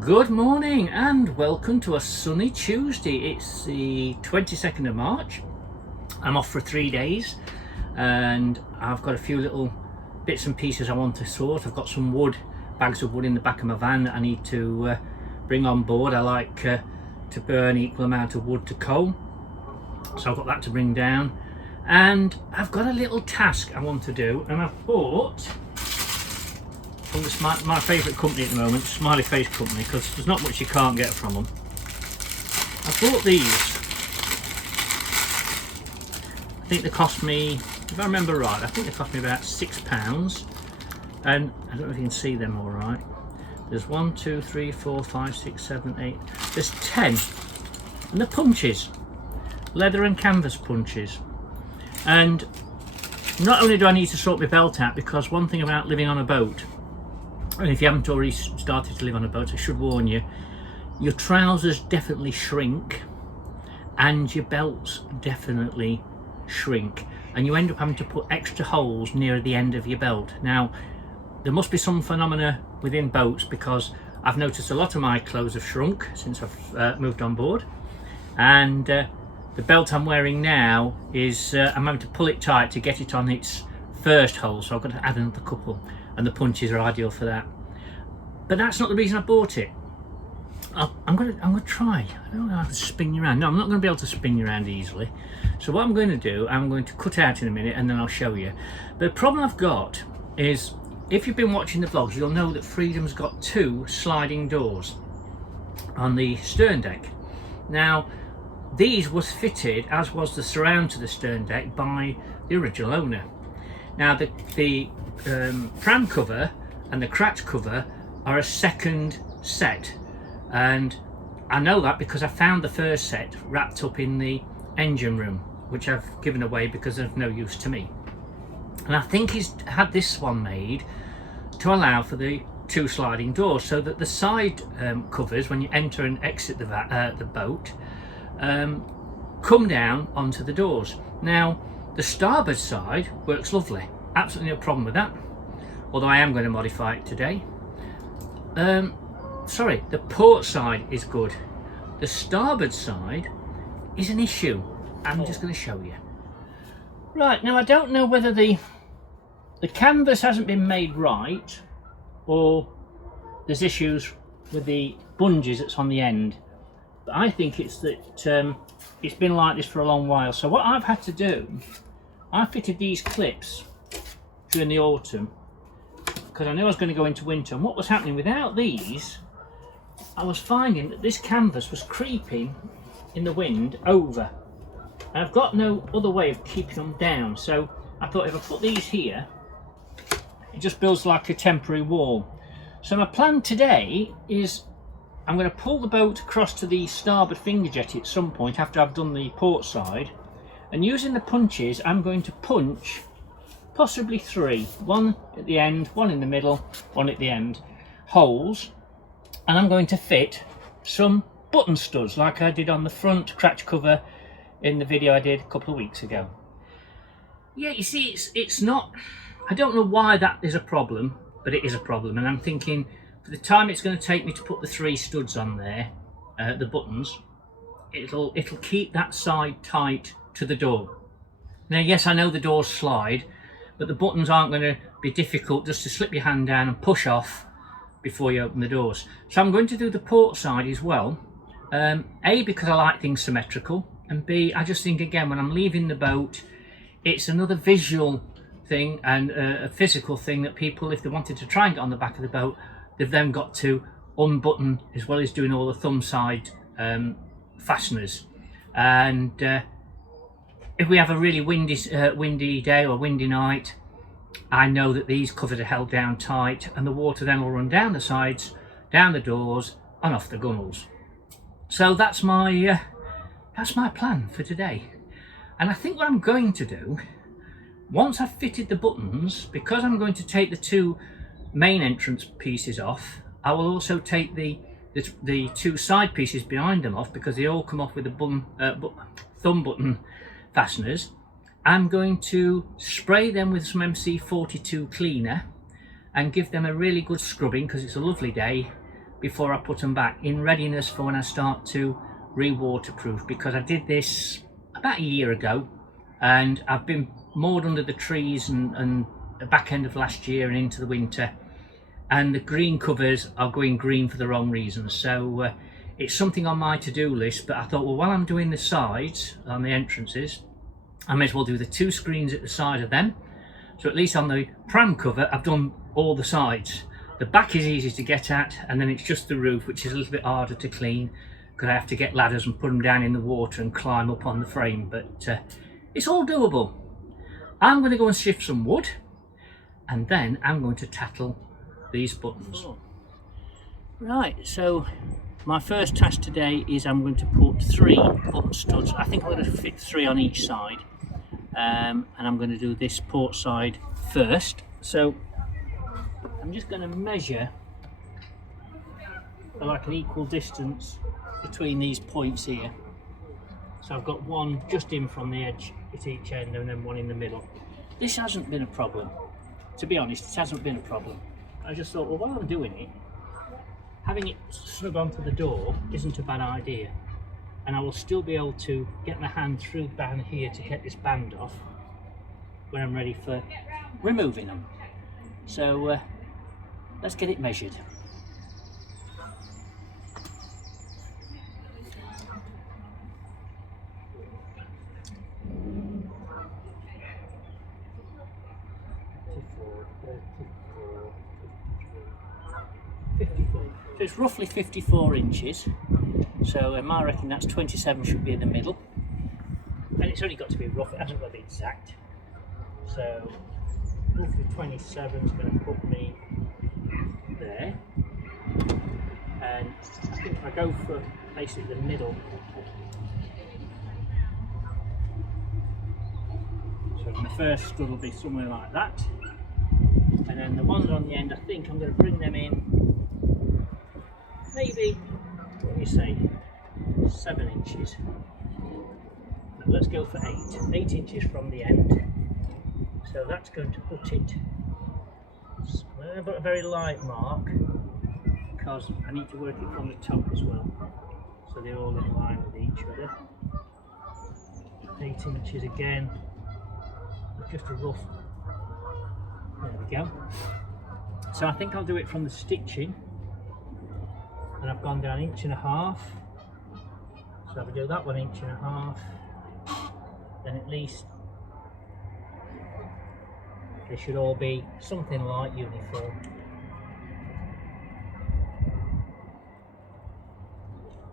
Good morning and welcome to a sunny Tuesday. It's the 22nd of March. I'm off for 3 days and I've got a few little bits and pieces I want to sort. I've got some bags of wood in the back of my van that I need to bring on board. I like to burn equal amount of wood to coal, so I've got that to bring down, and I've got a little task I want to do, and I've bought from my favourite company at the moment, Smiley Face Company, because there's not much you can't get from them. I bought these. I think they cost me, if I remember right, I think they cost me about £6, and I don't know if you can see them all right. There's 1, 2, 3, 4, 5, 6, 7, 8. There's 10, and the punches, leather and canvas punches. And not only do I need to sort my belt out, because one thing about living on a boat, and if you haven't already started to live on a boat, I should warn you, your trousers definitely shrink and your belts definitely shrink, and you end up having to put extra holes near the end of your belt. Now, there must be some phenomena within boats, because I've noticed a lot of my clothes have shrunk since I've moved on board, and the belt I'm wearing now is I'm having to pull it tight to get it on its first hole, so I've got to add another couple, and the punches are ideal for that. But that's not the reason I bought it. I'm gonna try. I don't know how to spin you around. No, I'm not going to be able to spin you around easily. So what I'm going to do, I'm going to cut out in a minute and then I'll show you. The problem I've got is, if you've been watching the vlogs, you'll know that Freedom's got 2 sliding doors on the stern deck. Now, these was fitted, as was the surround to the stern deck, by the original owner. Now, the pram cover and the crash cover are a second set, and I know that because I found the first set wrapped up in the engine room, which I've given away because of no use to me. And I think he's had this one made to allow for the 2 sliding doors, so that the side covers, when you enter and exit the boat, come down onto the doors. Now, the starboard side works lovely, absolutely no problem with that, although I am going to modify it today. Sorry, the port side is good. The starboard side is an issue. I'm just going to show you. Right, now I don't know whether the canvas hasn't been made right, or there's issues with the bungees that's on the end. But I think it's that it's been like this for a long while. So what I've had to do, I fitted these clips during the autumn, because I knew I was going to go into winter, and what was happening without these, I was finding that this canvas was creeping in the wind over, and I've got no other way of keeping them down. So I thought, if I put these here, it just builds like a temporary wall. So my plan today is, I'm going to pull the boat across to the starboard finger jetty at some point after I've done the port side, and using the punches, I'm going to punch possibly 3, 1 at the end, 1 in the middle, 1 at the end, holes, and I'm going to fit some button studs like I did on the front crash cover in the video I did a couple of weeks ago. Yeah, you see, it's not, I don't know why that is a problem, but it is a problem, and I'm thinking, for the time it's going to take me to put the 3 studs on there, the buttons, it'll keep that side tight to the door. Now, yes, I know the doors slide, but the buttons aren't going to be difficult just to slip your hand down and push off before you open the doors. So I'm going to do the port side as well. A, because I like things symmetrical, and B, I just think, again, when I'm leaving the boat, it's another visual thing and a physical thing that people, if they wanted to try and get on the back of the boat, they've then got to unbutton, as well as doing all the thumb side fasteners. And if we have a really windy day or windy night, I know that these covers are held down tight, and the water then will run down the sides, down the doors, and off the gunnels. So that's my plan for today. And I think what I'm going to do, once I've fitted the buttons, because I'm going to take the 2 main entrance pieces off, I will also take the 2 side pieces behind them off, because they all come off with the thumb button fasteners. I'm going to spray them with some MC42 cleaner and give them a really good scrubbing, because it's a lovely day, before I put them back, in readiness for when I start to re-waterproof, because I did this about a year ago and I've been moored under the trees and the back end of last year and into the winter, and the green covers are going green for the wrong reasons. So it's something on my to-do list, but I thought, well, while I'm doing the sides on the entrances, I may as well do the 2 screens at the side of them. So at least on the pram cover, I've done all the sides. The back is easy to get at, and then it's just the roof, which is a little bit harder to clean because I have to get ladders and put them down in the water and climb up on the frame, but it's all doable. I'm going to go and shift some wood, and then I'm going to tackle these buttons. Right, so my first task today is I'm going to put 3 button studs. I think I'm going to fit 3 on each side, and I'm going to do this port side first. So I'm just going to measure like an equal distance between these points here. So I've got one just in from the edge at each end and then one in the middle. This hasn't been a problem. To be honest, it hasn't been a problem. I just thought, well, while I'm doing it, having it snug onto the door isn't a bad idea. And I will still be able to get my hand through down here to get this band off when I'm ready for removing them. So let's get it measured. So it's roughly 54 inches, so I reckon that's 27 should be in the middle, and it's only got to be rough, it hasn't got to be exact. So roughly 27 is going to put me there, and I think if I go for basically the middle, so the first stud will be somewhere like that, and then the ones on the end, I think I'm going to bring them in maybe, what do you say, 7 inches. Now let's go for 8 inches from the end. So that's going to put it, I'm going to put a very light mark because I need to work it from the top as well, so they're all in line with each other. 8 inches again, just a rough, there we go. So I think I'll do it from the stitching, and I've gone down 1.5 inches. So if I do that 1.5 inches, then at least they should all be something like uniform.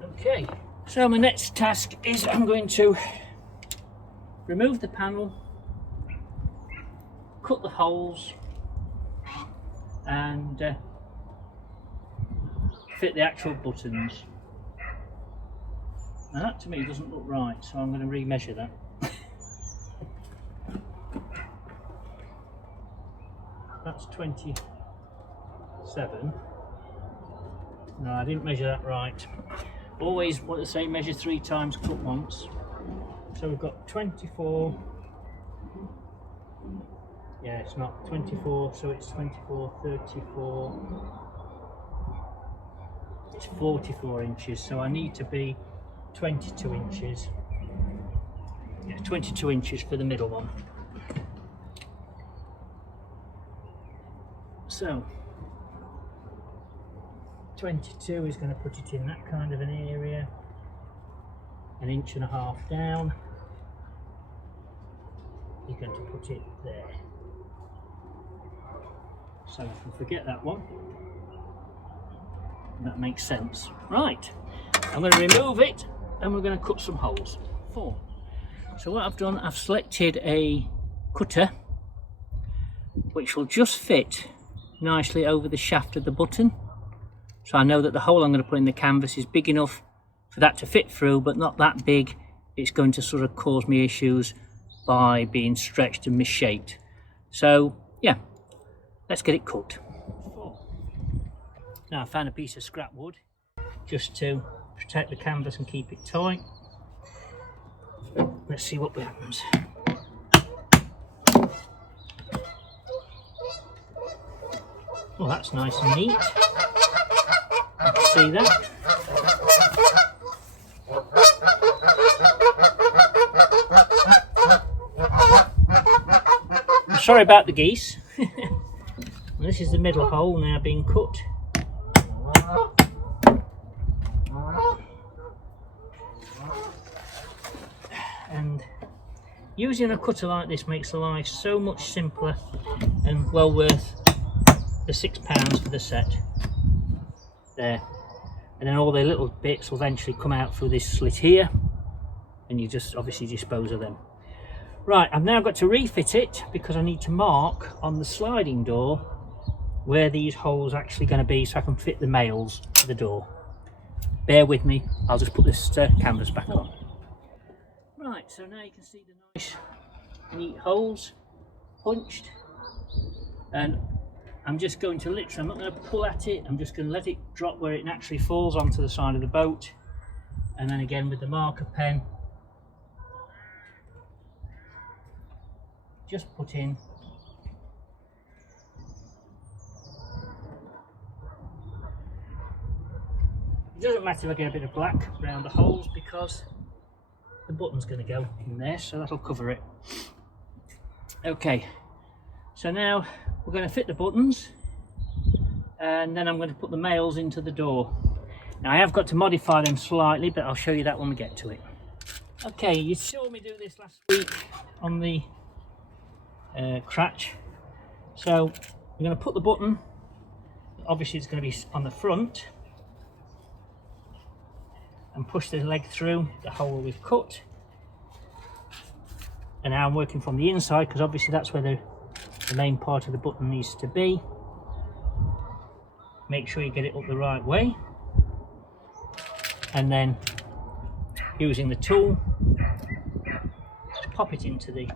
Okay, so my next task is I'm going to remove the panel, cut the holes, and fit the actual buttons. Now that to me doesn't look right, so I'm going to re-measure that. That's 27. No, I didn't measure that right. Always what they say, measure 3 times, cut once. So we've got 24. Yeah, it's not 24, so it's 24, 34. It's 44 inches, so I need to be 22 inches. Yeah, 22 inches for the middle one. So 22 is going to put it in that kind of an area, 1.5 inches down. You're going to put it there. So I can forget that one. That makes sense. Right, I'm going to remove it and we're going to cut some holes. 4. So what I've done, I've selected a cutter which will just fit nicely over the shaft of the button. So I know that the hole I'm going to put in the canvas is big enough for that to fit through, but not that big it's going to sort of cause me issues by being stretched and misshaped. So yeah, let's get it cut. Now I found a piece of scrap wood just to protect the canvas and keep it tight. Let's see what happens. Well, that's nice and neat. see that. Sorry about the geese. This is the middle hole now being cut. And using a cutter like this makes the life so much simpler and well worth the £6 for the set. There. And then all the little bits will eventually come out through this slit here, and you just obviously dispose of them. Right, I've now got to refit it because I need to mark on the sliding door where these holes are actually going to be so I can fit the nails to the door. Bear with me, I'll just put this canvas back on. Right, so now you can see the nice neat holes punched, and I'm just going to literally, I'm not going to pull at it, I'm just going to let it drop where it naturally falls onto the side of the boat, and then again with the marker pen just put in it doesn't matter if I get a bit of black around the holes because the button's going to go in there, so that'll cover it. Okay, so now we're going to fit the buttons, and then I'm going to put the nails into the door. Now I have got to modify them slightly, but I'll show you that when we get to it. Okay, you saw me do this last week on the cratch. So we're going to put the button, obviously it's going to be on the front, and push the leg through the hole we've cut. And now I'm working from the inside because obviously that's where the main part of the button needs to be. Make sure you get it up the right way, and then using the tool just pop it into the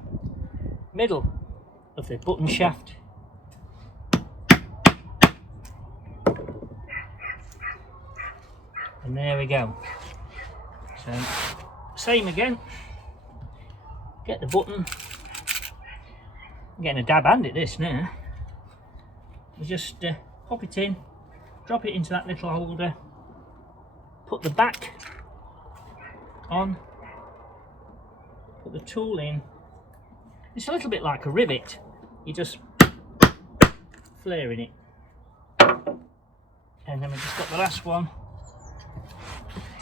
middle of the button shaft, and there we go. So same again, get the button. I'm getting a dab hand at this now. You just pop it in, drop it into that little holder, put the back on, put the tool in. It's a little bit like a rivet, you just flaring it. And then we've just got the last one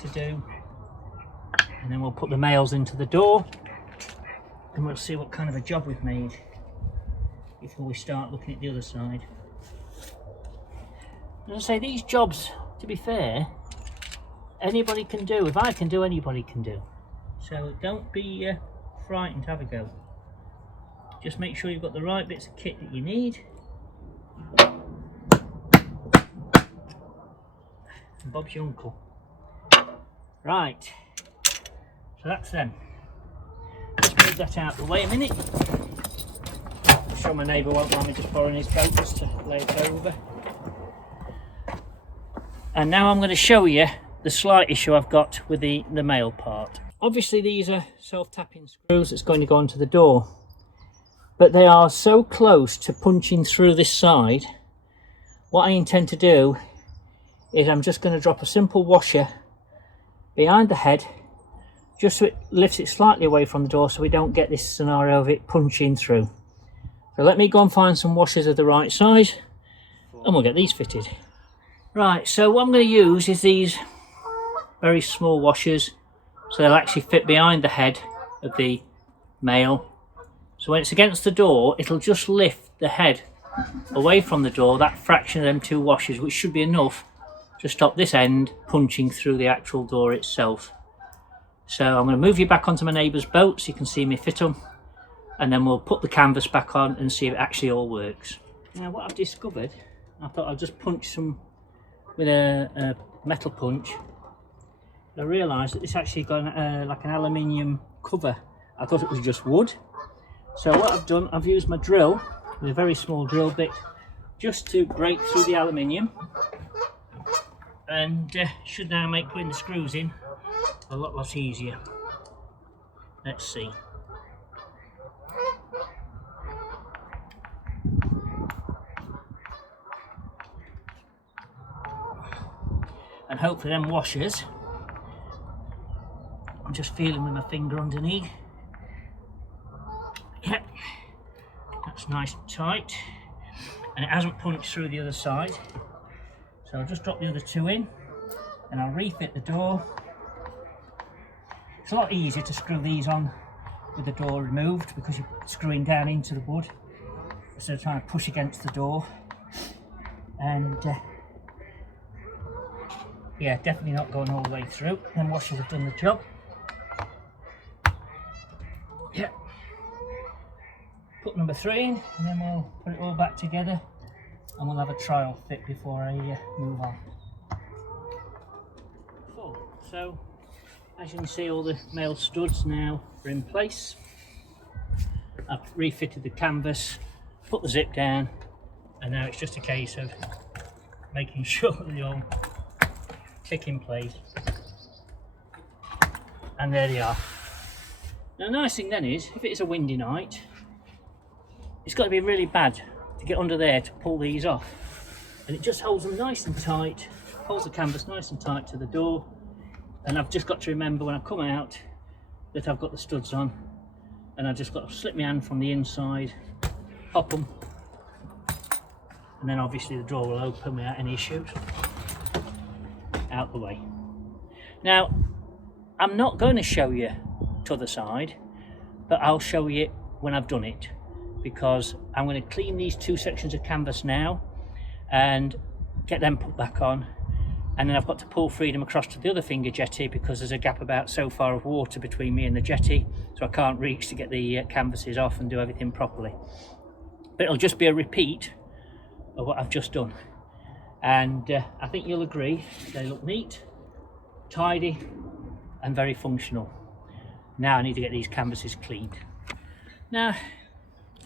to do, and then we'll put the nails into the door and we'll see what kind of a job we've made before we start looking at the other side. As I say, these jobs, to be fair, anybody can do. If I can do, anybody can do. So don't be frightened to have a go. Just make sure you've got the right bits of kit that you need. And Bob's your uncle. Right, so that's them. Let's move that out of the way a minute. I'm sure my neighbour won't mind me just borrowing his boat just to lay it over. And now I'm going to show you the slight issue I've got with the male part. Obviously these are self-tapping screws that's going to go onto the door, but they are so close to punching through this side. What I intend to do is I'm just going to drop a simple washer behind the head, just so it lifts it slightly away from the door so we don't get this scenario of it punching through. So let me go and find some washers of the right size and we'll get these fitted. Right, so what I'm going to use is these very small washers, so they'll actually fit behind the head of the male. So when it's against the door, it'll just lift the head away from the door, that fraction of them two washers, which should be enough to stop this end punching through the actual door itself. So I'm going to move you back onto my neighbour's boat so you can see me fit them, and then we'll put the canvas back on and see if it actually all works. Now what I've discovered, I thought I'll just punch some with a metal punch. I realised that this actually got like an aluminium cover. I thought it was just wood. So what I've done, I've used my drill with a very small drill bit just to break through the aluminium, and should now make putting the screws in a lot easier. Let's see. and hopefully them washers, I'm just feeling with my finger underneath. Yep, that's nice and tight, and it hasn't punched through the other side. So I'll just drop the other two in, and I'll refit the door. It's a lot easier to screw these on with the door removed because you're screwing down into the wood instead of trying to push against the door. And yeah, definitely not going all the way through. Them washers have done the job. Yeah. Put number 3 in, and then we'll put it all back together, and we'll have a trial fit before I move on. So, as you can see, all the male studs now are in place. I've refitted the canvas, put the zip down, and now it's just a case of making sure that they all click in place. And there they are. Now the nice thing then is, if it is a windy night, it's got to be really bad to get under there to pull these off. And it just holds them nice and tight, holds the canvas nice and tight to the door. And I've just got to remember when I come out that I've got the studs on, and I've just got to slip my hand from the inside, pop them, and then obviously the door will open without any issues. Out the way. Now, I'm not going to show you to the side, but I'll show you when I've done it, because I'm going to clean these 2 sections of canvas now and get them put back on. And then I've got to pull freedom across to the other finger jetty because there's a gap about so far of water between me and the jetty, so I can't reach to get the canvases off and do everything properly. But it'll just be a repeat of what I've just done. And I think you'll agree they look neat, tidy, and very functional. Now I need to get these canvases cleaned. Now,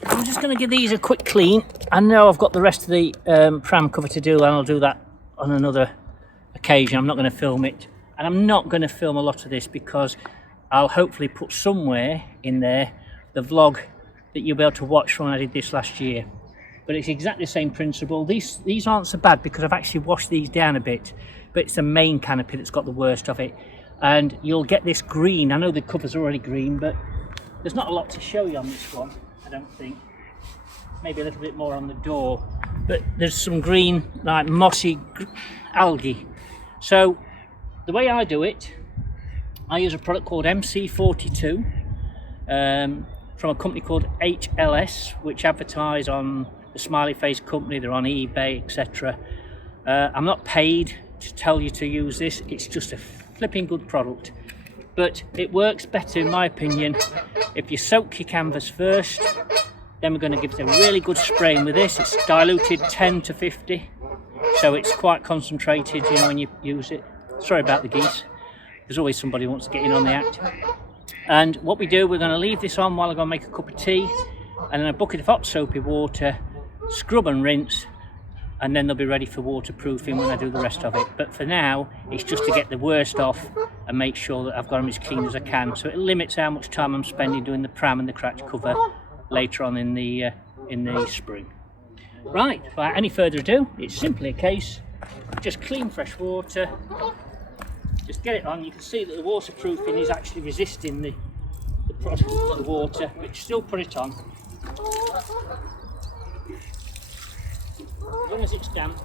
I'm just going to give these a quick clean. I know I've got the rest of the pram cover to do, and I'll do that on another occasion. I'm not going to film it, and I'm not going to film a lot of this because I'll hopefully put somewhere in there the vlog that you'll be able to watch from when I did this last year. But it's exactly the same principle. These aren't so bad because I've actually washed these down a bit, but it's the main canopy that's got the worst of it. And you'll get this green. I know the cover's already green, but there's not a lot to show you on this one, I don't think. Maybe a little bit more on the door, but there's some green, like mossy algae. So the way I do it, I use a product called MC42 from a company called HLS, which advertise on the Smiley Face company. They're on eBay, etc. I'm not paid to tell you to use this. It's just a flipping good product, but it works better in my opinion if you soak your canvas first. Then we're going to give it a really good spraying with this. It's diluted 10 to 50, so it's quite concentrated, you know, when you use it. Sorry about the geese. There's always somebody who wants to get in on the act. And what we do, we're going to leave this on while I go make a cup of tea, and then a bucket of hot soapy water, scrub and rinse, and then they'll be ready for waterproofing when I do the rest of it. But for now, it's just to get the worst off and make sure that I've got them as clean as I can. So it limits how much time I'm spending doing the pram and the crash cover later on in the spring. Right, without any further ado, it's simply a case of just clean fresh water, just get it on. You can see that the waterproofing is actually resisting the product, the water, but still put it on. As long as it's damp,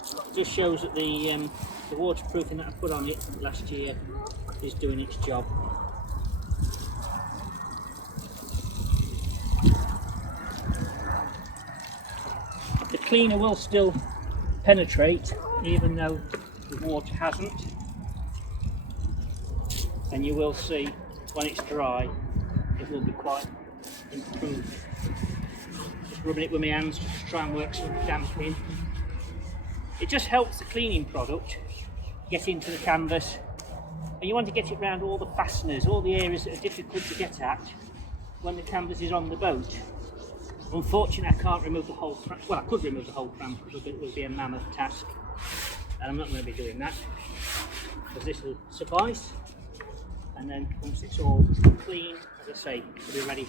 it just shows that the waterproofing that I put on it last year is doing its job. The cleaner will still penetrate even though the water hasn't, and you will see when it's dry it will be quite improved. Just rubbing it with my hands just to try and work some damp in. It just helps the cleaning product get into the canvas, and you want to get it around all the fasteners, all the areas that are difficult to get at when the canvas is on the boat. Unfortunately, I can't remove the whole pram. Well, I could remove the whole pram, but it would be a mammoth task, and I'm not going to be doing that because this will suffice. And then once it's all clean, as I say, it'll be ready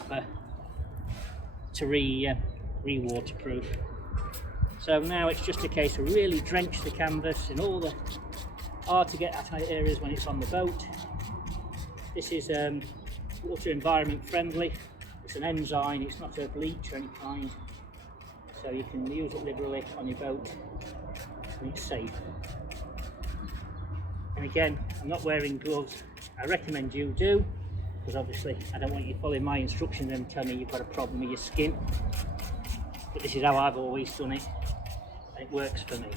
to re-waterproof. So now it's just a case of really drench the canvas in all the hard to get at areas when it's on the boat. This is water environment friendly. It's an enzyme, it's not a bleach or any kind. So you can use it liberally on your boat and it's safe. And again, I'm not wearing gloves. I recommend you do, because obviously I don't want you following my instructions and tell me you've got a problem with your skin. But this is how I've always done it, and it works for me.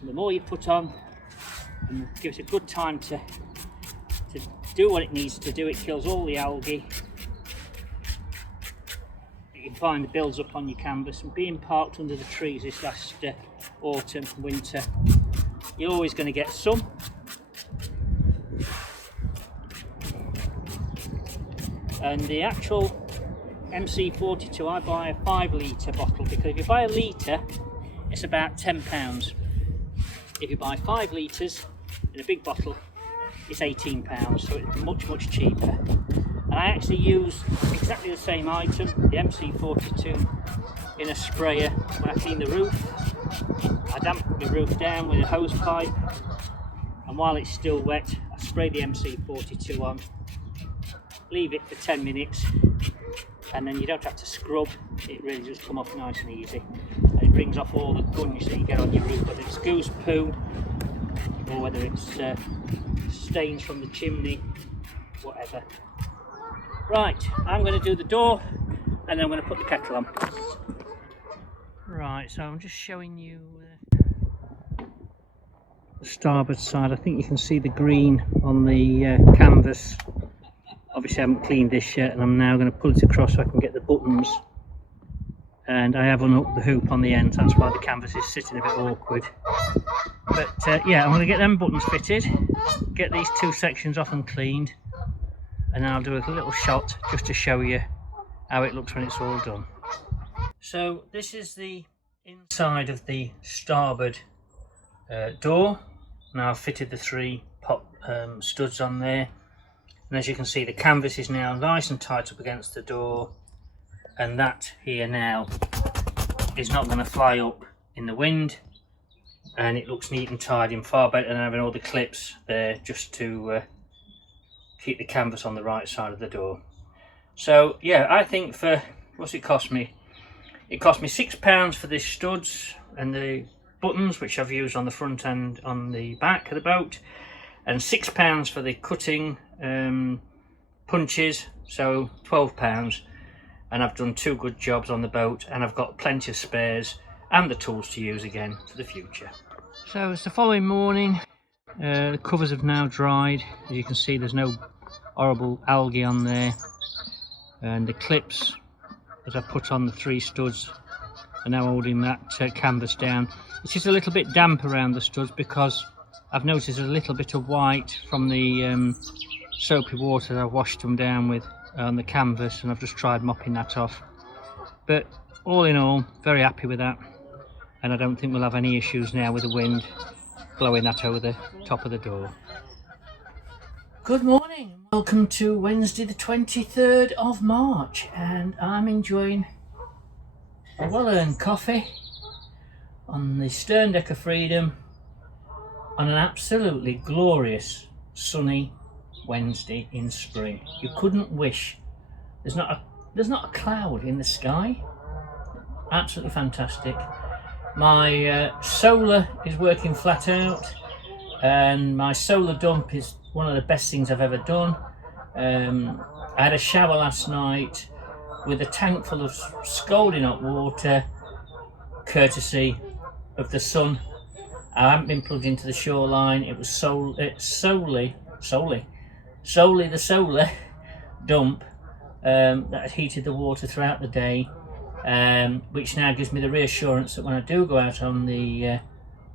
And the more you put on, and gives a good time to do what it needs to do. It kills all the algae you can find that builds up on your canvas. And being parked under the trees this last autumn, winter, you're always going to get some. And the actual MC42, I buy a 5 litre bottle, because if you buy a litre, it's about £10. If you buy 5 litres in a big bottle, it's £18, so it's much cheaper. And I actually use exactly the same item, the MC42, in a sprayer when I clean the roof. I damp the roof down with a hose pipe, and while it's still wet, I spray the MC42 on, leave it for 10 minutes, and then you don't have to scrub. It really just come off nice and easy, and it brings off all the gunge that you get on your roof, whether it's goose poo or whether it's stains from the chimney, whatever. Right, I'm going to do the door and then I'm going to put the kettle on. Right, so I'm just showing you the starboard side. I think you can see the green on the canvas. Obviously I haven't cleaned this yet, and I'm now going to pull it across so I can get the buttons. And I have unhooked the hoop on the end, that's why the canvas is sitting a bit awkward. But yeah, I'm going to get them buttons fitted, get these 2 sections off and cleaned, and then I'll do a little shot just to show you how it looks when it's all done. So this is the inside of the starboard door. Now I've fitted the 3 pop studs on there, and as you can see the canvas is now nice and tight up against the door, and that here now is not going to fly up in the wind, and it looks neat and tidy and far better than having all the clips there just to keep the canvas on the right side of the door. So yeah, I think for what's it cost me? It cost me £6 for the studs and the buttons, which I've used on the front and on the back of the boat, and £6 for the cutting punches, so £12. And I've done 2 good jobs on the boat, and I've got plenty of spares and the tools to use again for the future. So it's the following morning. The covers have now dried. As you can see, there's no horrible algae on there, and the clips that I put on the 3 studs are now holding that canvas down. It's just a little bit damp around the studs because I've noticed there's a little bit of white from the soapy water that I washed them down with on the canvas, and I've just tried mopping that off. But all in all, very happy with that, and I don't think we'll have any issues now with the wind blowing that over the top of the door. Good morning, welcome to Wednesday the 23rd of March, and I'm enjoying a well-earned coffee on the stern deck of Freedom on an absolutely glorious sunny Wednesday in spring. You couldn't wish. There's not a cloud in the sky. Absolutely fantastic. My solar is working flat out, and my solar dump is one of the best things I've ever done. I had a shower last night with a tank full of scalding hot water, courtesy of the sun. I haven't been plugged into the shoreline. It was solely the solar dump that had heated the water throughout the day, which now gives me the reassurance that when I do go out on the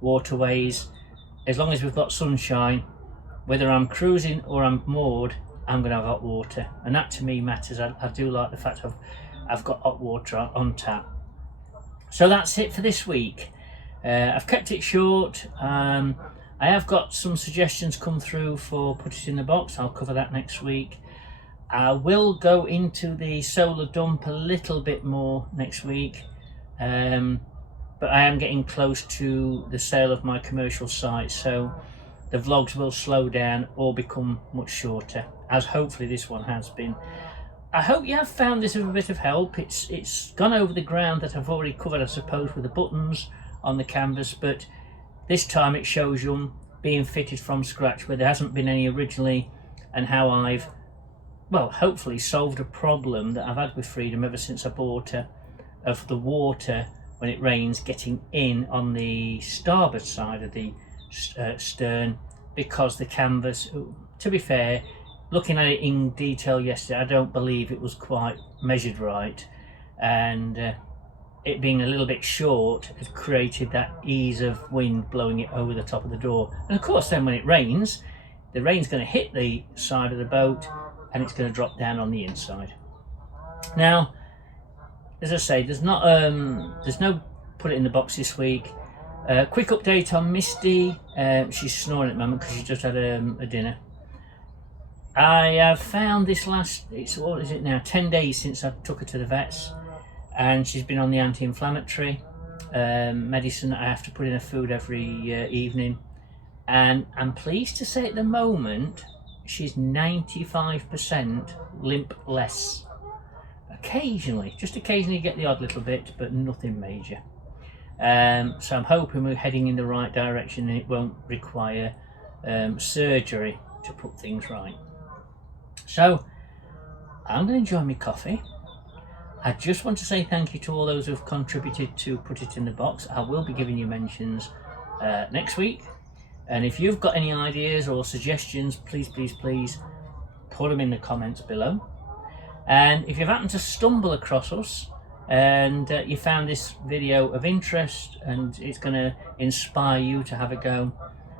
waterways, as long as we've got sunshine, whether I'm cruising or I'm moored, I'm going to have hot water, and that to me matters. I do like the fact I've got hot water on tap. So that's it for this week. I've kept it short. I have got some suggestions come through for Put It In The Box. I'll cover that next week. I will go into the solar dump a little bit more next week, but I am getting close to the sale of my commercial site, so the vlogs will slow down or become much shorter, as hopefully this one has been. I hope you have found this of a bit of help. It's gone over the ground that I've already covered, I suppose, with the buttons on the canvas, but this time it shows them being fitted from scratch where there hasn't been any originally, and how I've, well, hopefully solved a problem that I've had with Freedom ever since I bought her, of the water when it rains getting in on the starboard side of the stern, because the canvas, to be fair, looking at it in detail yesterday, I don't believe it was quite measured right, and it being a little bit short had created that ease of wind blowing it over the top of the door. And of course then when it rains, the rain's going to hit the side of the boat and it's going to drop down on the inside. Now, as I say, there's no put it in the box this week. Quick update on Misty. She's snoring at the moment because she just had a dinner. I have found this what is it now, 10 days since I took her to the vets, and she's been on the anti-inflammatory medicine that I have to put in her food every evening, and I'm pleased to say at the moment she's 95% limp less. Just occasionally get the odd little bit, but nothing major. So I'm hoping we're heading in the right direction and it won't require surgery to put things right. So I'm going to enjoy my coffee. I just want to say thank you to all those who've contributed to put it in the box. I will be giving you mentions next week, and if you've got any ideas or suggestions, please put them in the comments below. And if you've happened to stumble across us and you found this video of interest and it's going to inspire you to have a go,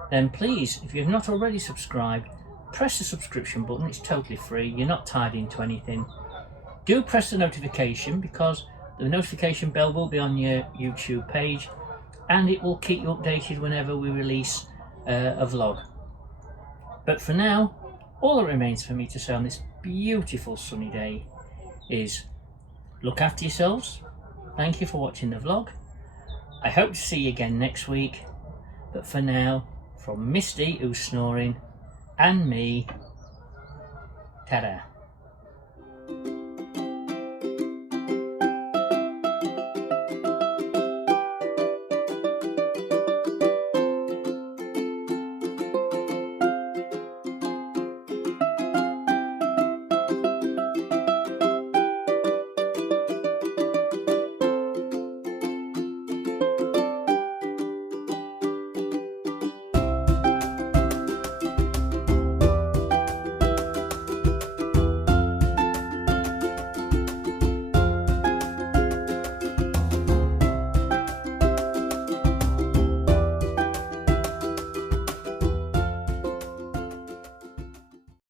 then please, if you've not already subscribed, press the subscription button. It's totally free, you're not tied into anything. Do press the notification, because the notification bell will be on your YouTube page and it will keep you updated whenever we release a vlog. But for now, all that remains for me to say on this beautiful sunny day is look after yourselves. Thank you for watching the vlog. I hope to see you again next week, but for now, from Misty, who's snoring, and me, ta-da.